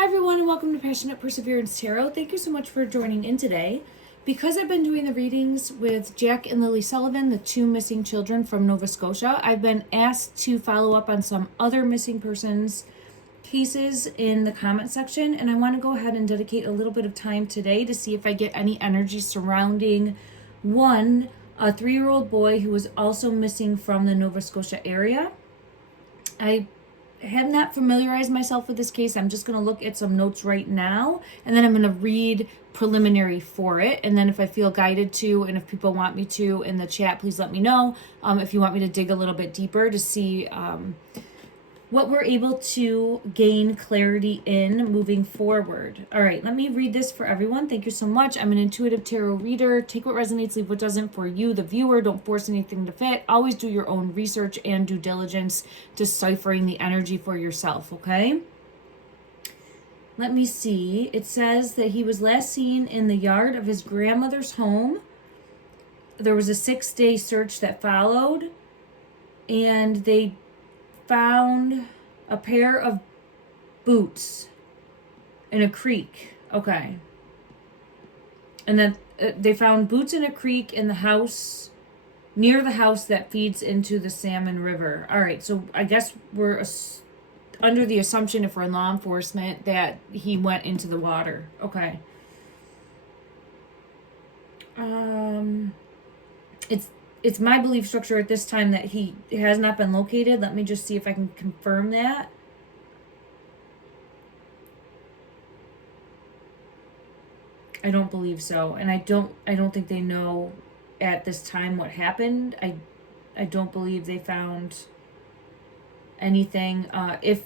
Hi everyone and welcome to Passionate Perseverance Tarot. Thank you so much for joining in today. Because I've been doing the readings with Jack and Lily Sullivan, the two missing children from Nova Scotia, I've been asked to follow up on some other missing persons cases in the comment section, and I want to go ahead and dedicate a little bit of time today to see if I get any energy surrounding one, a 3-year-old boy who was also missing from the Nova Scotia area. I have not familiarized myself with this case. I'm just going to look at some notes right now, and then I'm going to read preliminary for it. And then if I feel guided to, and if people want me to in the chat, please let me know if you want me to dig a little bit deeper to see what we're able to gain clarity in moving forward. All right, let me read this for everyone. Thank you so much. I'm an intuitive tarot reader. Take what resonates, leave what doesn't for you, the viewer. Don't force anything to fit. Always do your own research and due diligence, deciphering the energy for yourself, okay? Let me see. It says that he was last seen in the yard of his grandmother's home. There was a 6-day search that followed, and they found a pair of boots in a creek. Okay. And then they found boots in a creek in the house, near the house that feeds into the Salmon River. All right, so I guess we're under the assumption, if we're in law enforcement, that he went into the water. Okay. It's my belief structure at this time that he has not been located. Let me just see if I can confirm that. I don't believe so. And I don't think they know at this time what happened. I don't believe they found anything. If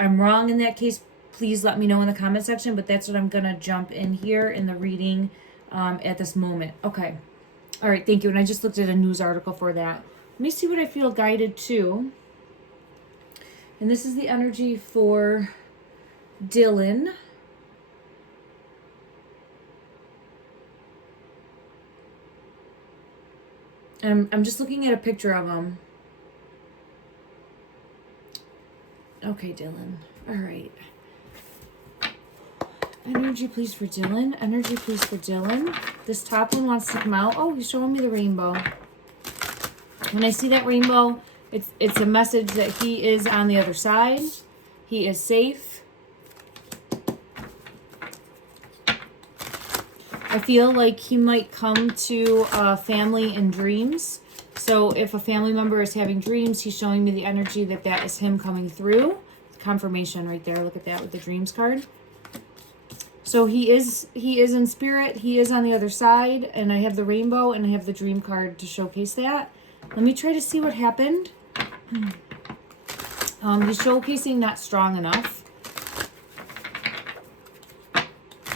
I'm wrong in that case, please let me know in the comment section, but that's what I'm going to jump in here in the reading at this moment. Okay. All right, thank you. And I just looked at a news article for that. Let me see what I feel guided to. And this is the energy for Dylan. I'm just looking at a picture of him. Okay, Dylan. All right. Energy, please, for Dylan. Energy, please, for Dylan. This top one wants to come out. Oh, he's showing me the rainbow. When I see that rainbow, it's a message that he is on the other side. He is safe. I feel like he might come to a family in dreams. So if a family member is having dreams, he's showing me the energy that is him coming through. Confirmation right there. Look at that with the dreams card. So he is in spirit. He is on the other side, and I have the rainbow and I have the dream card to showcase that. Let me try to see what happened. He's showcasing not strong enough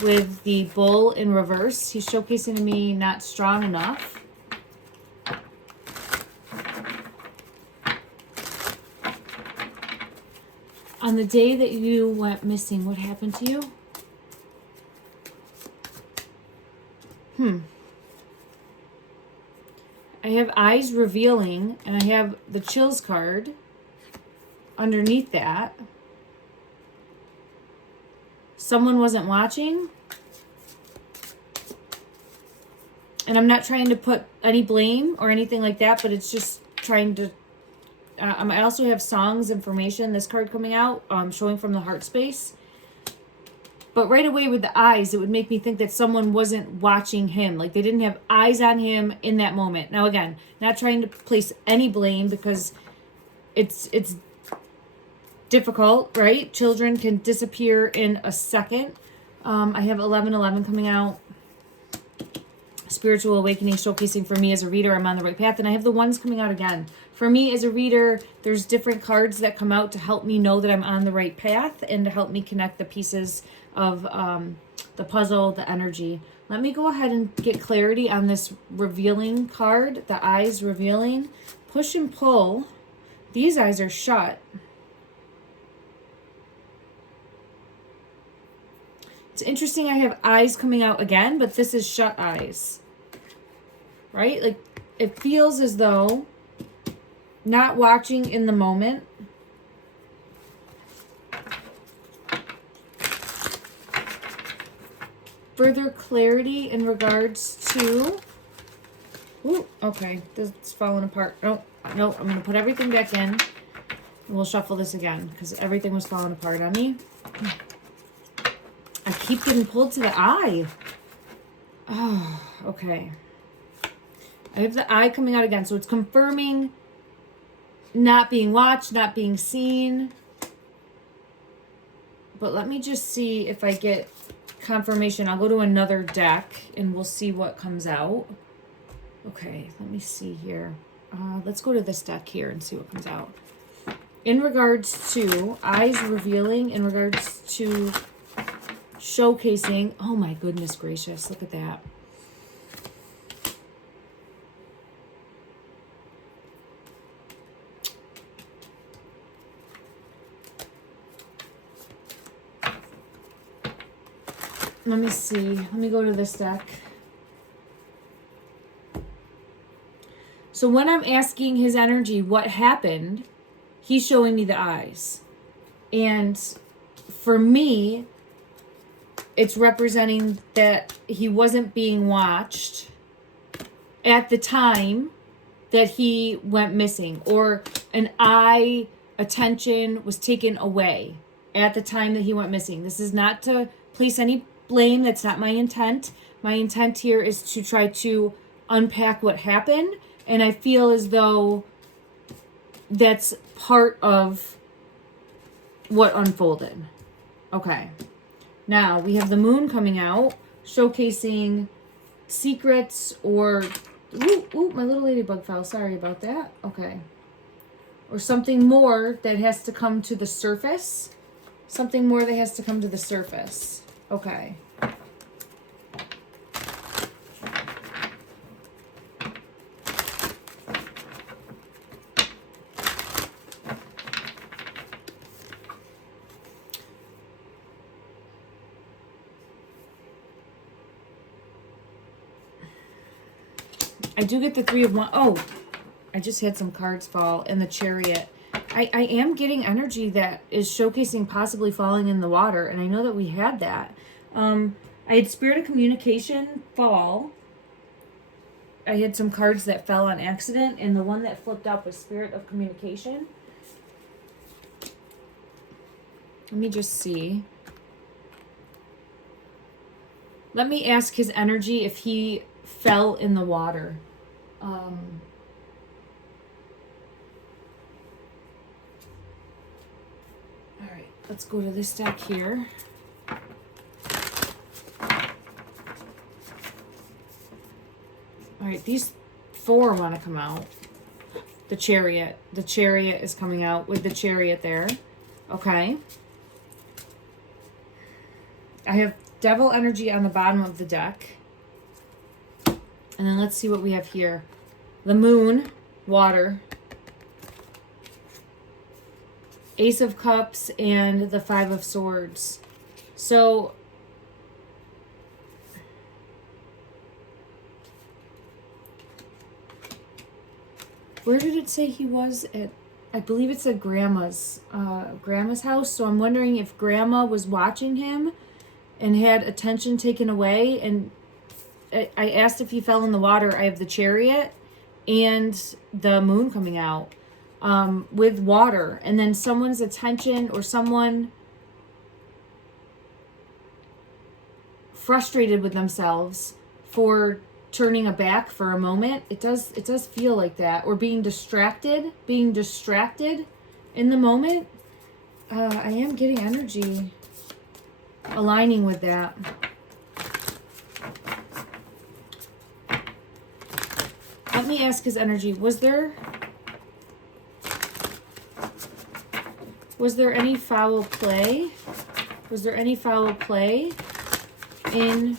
with the bull in reverse. He's showcasing to me not strong enough. On the day that you went missing, what happened to you? I have eyes revealing, and I have the chills card underneath that. Someone wasn't watching. And I'm not trying to put any blame or anything like that, but it's just trying to... I also have songs information, this card coming out, showing from the heart space. But right away with the eyes, it would make me think that someone wasn't watching him. Like they didn't have eyes on him in that moment. Now again, not trying to place any blame because it's difficult, right? Children can disappear in a second. I have 1111 coming out. Spiritual awakening showcasing for me as a reader, I'm on the right path. And I have the ones coming out again. For me as a reader, there's different cards that come out to help me know that I'm on the right path and to help me connect the pieces of the puzzle, the energy. Let me go ahead and get clarity on this revealing card, the eyes revealing. Push and pull. These eyes are shut. It's interesting I have eyes coming out again, but this is shut eyes. Right? Like it feels as though not watching in the moment. further clarity in regards to... Ooh, okay, this is falling apart. No, no, I'm going to put everything back in. And we'll shuffle this again because everything was falling apart on me. I keep getting pulled to the eye. Oh, okay. I have the eye coming out again. So it's confirming not being watched, not being seen. But let me just see if I get confirmation. I'll go to another deck and we'll see what comes out. Okay, let me see here. Let's go to this deck here and see what comes out. In regards to eyes revealing, in regards to showcasing. Oh my goodness gracious, look at that. Let me see. Let me go to this deck. So when I'm asking his energy what happened, he's showing me the eyes. And for me, it's representing that he wasn't being watched at the time that he went missing, or an eye attention was taken away at the time that he went missing. This is not to place any blame. That's not my intent. My intent here is to try to unpack what happened. And I feel as though that's part of what unfolded. Okay. Now we have the moon coming out, showcasing secrets or... Ooh, my little ladybug fell. Sorry about that. Okay. Or something more that has to come to the surface. Something more that has to come to the surface. Okay. I do get the 3 of Wands. Oh, I just had some cards fall in the Chariot. I am getting energy that is showcasing possibly falling in the water, and I know that we had that. I had Spirit of Communication fall. I had some cards that fell on accident, and the one that flipped up was Spirit of Communication. Let me just see. Let me ask his energy if he fell in the water. All right, let's go to this deck here. All right, these 4 want to come out. The Chariot. The Chariot is coming out with the Chariot there. Okay. I have Devil energy on the bottom of the deck. And then let's see what we have here. The Moon, water. Ace of Cups and the 5 of Swords. So where did it say he was at? I believe it said grandma's house. So I'm wondering if grandma was watching him and had attention taken away. And I asked if he fell in the water. I have the Chariot and the Moon coming out with water. And then someone's attention, or someone frustrated with themselves for turning a back for a moment. It does feel like that. Or being distracted in the moment. I am getting energy aligning with that. Let me ask his energy. Was there any foul play? Was there any foul play in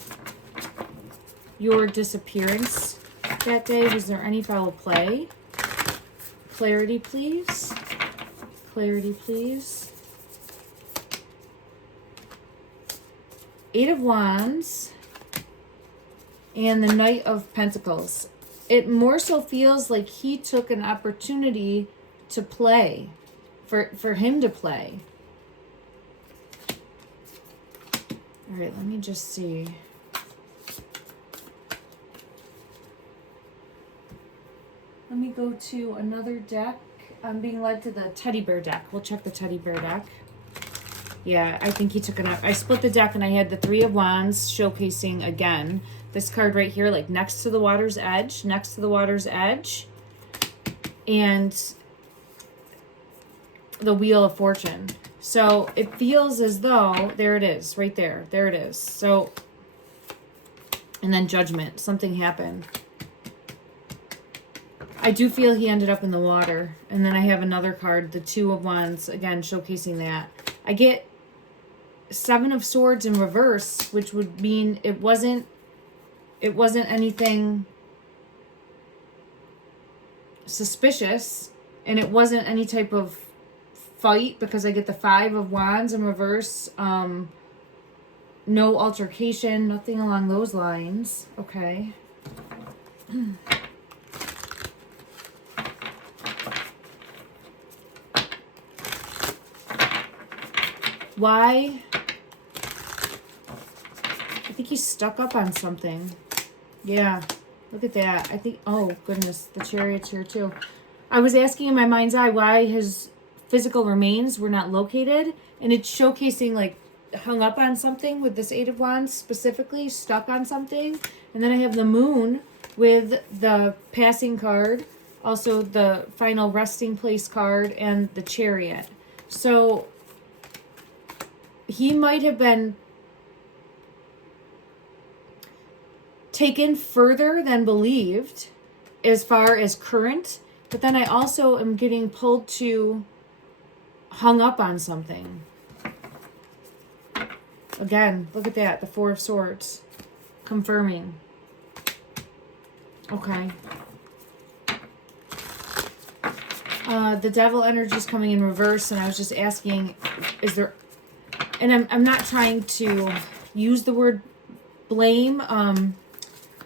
your disappearance that day? Was there any foul play? Clarity, please. Clarity, please. 8 of Wands and the Knight of Pentacles. It more so feels like he took an opportunity to play, for him to play. All right, let me just see. go to another deck. I'm being led to the teddy bear deck. We'll check the teddy bear deck. Yeah, I think he took it up. I split the deck and I had the Three of Wands showcasing again. This card right here, like next to the water's edge, next to the water's edge. And the Wheel of Fortune. So it feels as though, there it is, right there. There it is. So, and then Judgment. Something happened. I do feel he ended up in the water. And then I have another card, the Two of Wands, again, showcasing that. I get Seven of Swords in reverse, which would mean it wasn't anything suspicious, and it wasn't any type of fight, because I get the Five of Wands in reverse. No altercation, nothing along those lines. Okay. Why? I think he's stuck up on something. Yeah, look at that. I think, oh goodness, the Chariot's here too. I was asking in my mind's eye why his physical remains were not located, and it's showcasing like hung up on something with this Eight of Wands, specifically stuck on something. And then I have the Moon with the Passing card, also the Final Resting Place card, and the Chariot. So he might have been taken further than believed as far as current, but then I also am getting pulled to hung up on something. Again, look at that, the Four of Swords, confirming. Okay. The Devil energy is coming in reverse, and I was just asking, is there, and I'm not trying to use the word blame,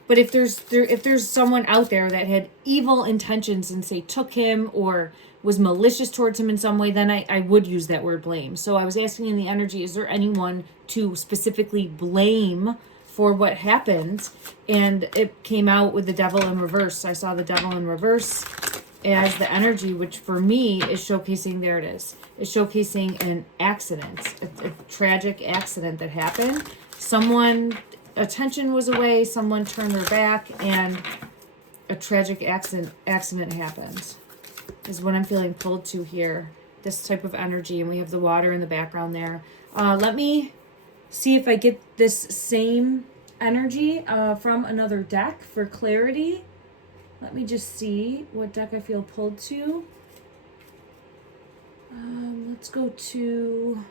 but if there's someone out there that had evil intentions and say took him or was malicious towards him in some way, then I would use that word blame. So I was asking in the energy, is there anyone to specifically blame for what happened? And it came out with the Devil in reverse. I saw the Devil in reverse as the energy, which for me is showcasing, there it is showcasing an accident, a tragic accident that happened. Someone, attention was away, someone turned their back, and a tragic accident happened, is what I'm feeling pulled to here. This type of energy, and we have the water in the background there. Let me see if I get this same energy from another deck for clarity. Let me just see what deck I feel pulled to. Let's go to...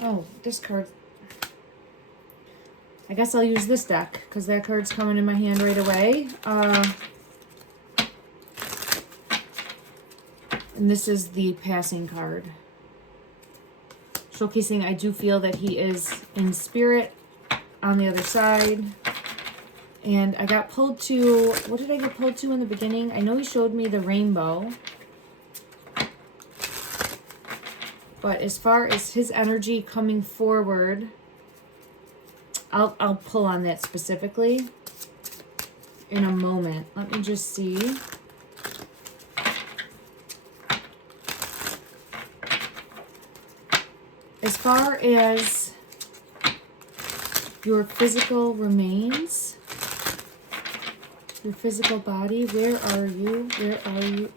Oh, this card. I guess I'll use this deck, because that card's coming in my hand right away. And this is the Passing card. Showcasing, I do feel that he is in spirit on the other side. And I got pulled to, what did I get pulled to in the beginning? I know he showed me the rainbow. But as far as his energy coming forward, I'll pull on that specifically in a moment. Let me just see. As far as your physical remains, your physical body, where are you? Where are you?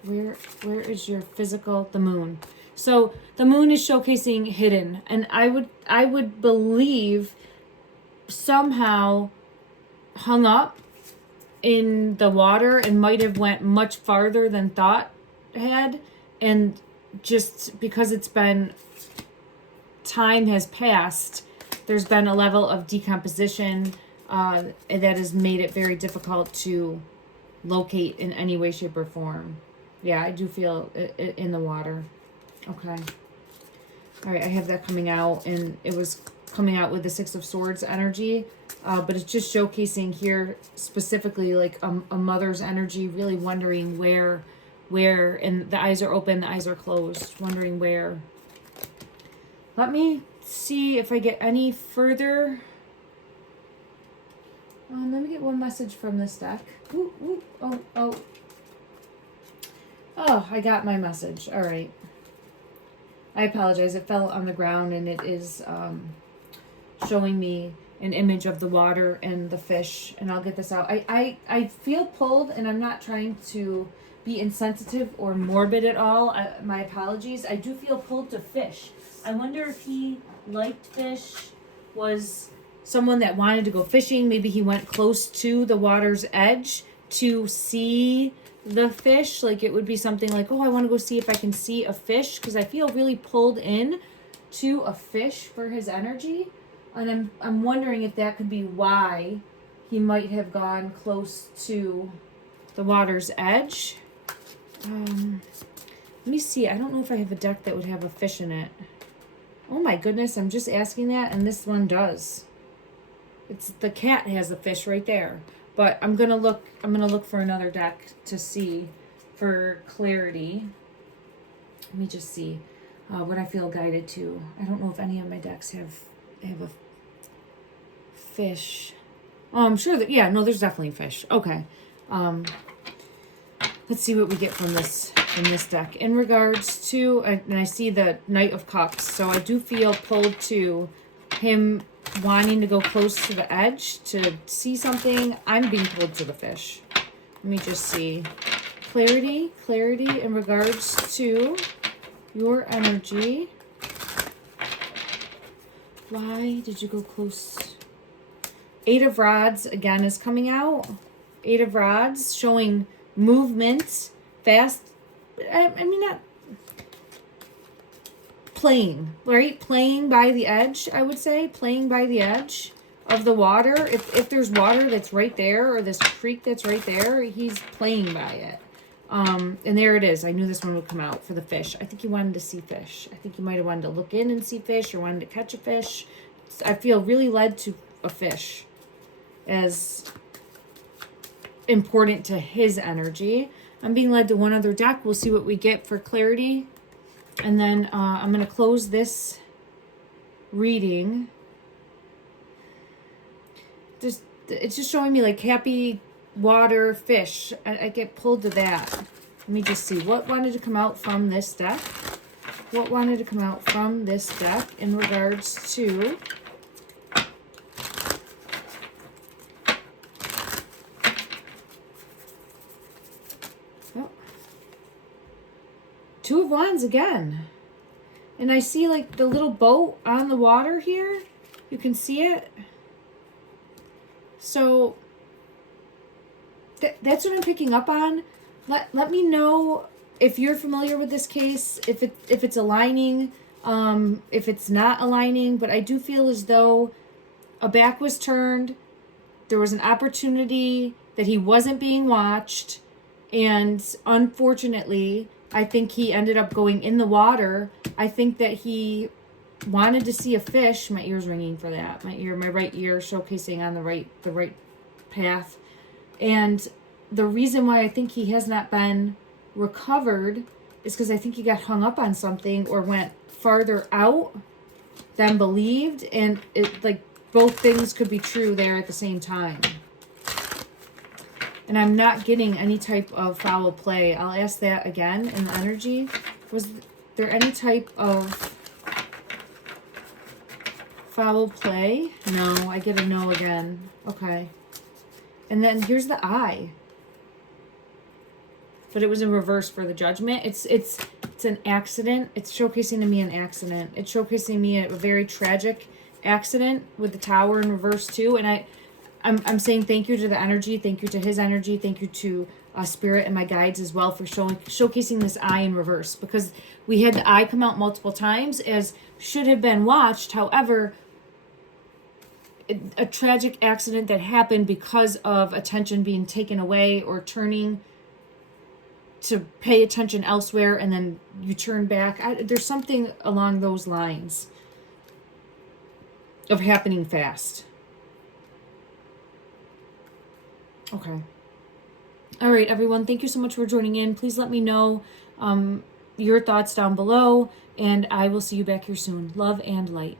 Where is your physical, the Moon? So the Moon is showcasing hidden, and I would believe somehow hung up in the water and might have went much farther than thought had, and just because it's been, time has passed, there's been a level of decomposition that has made it very difficult to locate in any way, shape, or form. Yeah, I do feel it in the water. Okay. All right, I have that coming out, and it was coming out with the Six of Swords energy, but it's just showcasing here specifically like a mother's energy, really wondering where, and the eyes are open, the eyes are closed, wondering where. Let me see if I get any further Let me get one message from this deck. Ooh, ooh, oh, oh. Oh, I got my message. All right. I apologize. It fell on the ground, and it is showing me an image of the water and the fish, and I'll get this out. I feel pulled, and I'm not trying to be insensitive or morbid at all. My apologies. I do feel pulled to fish. I wonder if he liked fish, was someone that wanted to go fishing. Maybe he went close to the water's edge to see the fish. Like it would be something like, oh, I want to go see if I can see a fish, because I feel really pulled in to a fish for his energy. And I'm wondering if that could be why he might have gone close to the water's edge. Let me see. I don't know if I have a deck that would have a fish in it. Oh my goodness, I'm just asking that, and this one does. It's the cat has a fish right there. But I'm gonna look for another deck to see for clarity. Let me just see what I feel guided to. I don't know if any of my decks have a fish. Oh, I'm sure that there's definitely fish. Okay. Let's see what we get from this deck in regards to, and I see the Knight of Cups, so I do feel pulled to him wanting to go close to the edge to see something. I'm being pulled to the fish. Let me just see. Clarity in regards to your energy. Why did you go close? Eight of Rods again is coming out. Eight of Rods showing movement, fast. I mean, not playing, right? Playing by the edge, I would say. Playing by the edge of the water. If there's water that's right there, or this creek that's right there, he's playing by it. And there it is. I knew this one would come out for the fish. I think he wanted to see fish. I think he might have wanted to look in and see fish, or wanted to catch a fish. I feel really led to a fish as important to his energy. I'm being led to one other deck. We'll see what we get for clarity. And then I'm going to close this reading. It's just showing me like happy water, fish. I get pulled to that. Let me just see what wanted to come out from this deck. What wanted to come out from this deck in regards to Two of Wands again. And I see like the little boat on the water here. You can see it. So that's what I'm picking up on. Let me know if you're familiar with this case, if it's aligning, if it's not aligning. But I do feel as though a back was turned. There was an opportunity that he wasn't being watched. And unfortunately, I think he ended up going in the water. I think that he wanted to see a fish. My ear's ringing for that. My right ear showcasing on the right path. And the reason why I think he has not been recovered is because I think he got hung up on something or went farther out than believed. And it like both things could be true there at the same time. And I'm not getting any type of foul play. I'll ask that again in the energy. Was there any type of foul play? No, I get a no again. Okay. And then here's the eye. But it was in reverse for the Judgment. It's an accident. It's showcasing to me an accident. It's showcasing me a very tragic accident with the Tower in reverse too. And I'm saying thank you to the energy, thank you to his energy, thank you to Spirit and my guides as well for showcasing this eye in reverse, because we had the eye come out multiple times as should have been watched. However, a tragic accident that happened because of attention being taken away or turning to pay attention elsewhere, and then you turn back. There's something along those lines of happening fast. Okay. All right, everyone. Thank you so much for joining in. Please let me know your thoughts down below, and I will see you back here soon. Love and light.